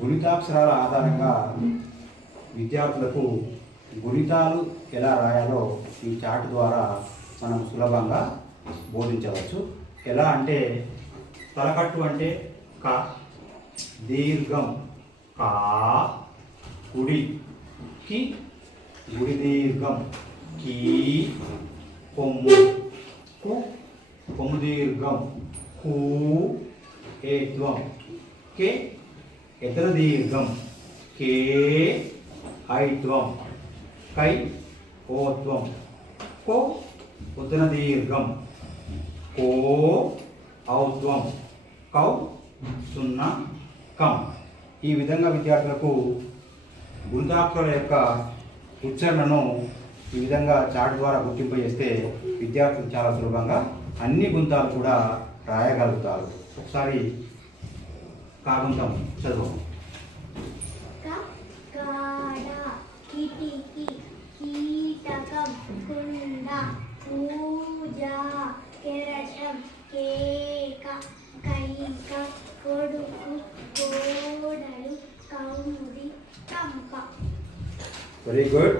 గుణితాక్షరాల ఆధారంగా విద్యార్థులకు గుణితాలు ఎలా రాయాలో ఈ చార్ట్ ద్వారా మనం సులభంగా బోధించవచ్చు. ఎలా అంటే తలకట్టు అంటే క, దీర్ఘం కా, కుడి కి, గుడి దీర్ఘం కీ, కొమ్ము కు, కొమ్ము దీర్ఘం కు, ఏత్వం కే, ఎతర దీర్ఘం కే, ఐత్వం కై, ఓత్వం కో, ఉత్తర దీర్ఘం కో, ఔత్వం కౌ, సున్నా కం. ఈ విధంగా విద్యార్థులకు గుణితాక్షరాల యొక్క ఉచ్చారణను ఈ విధంగా చార్ట్ ద్వారా గుర్తింపు చేస్తే విద్యార్థులు చాలా సులభంగా అన్ని గుణితాలు కూడా రాయగలుగుతారు. ఒకసారి కాగుంతం చదువు. కిటికీ, కీటకం, కుండ, పూజ, కెరటం, కేక, కైక, కొడుకు, కోడలు, కౌముది, కంప. Very good.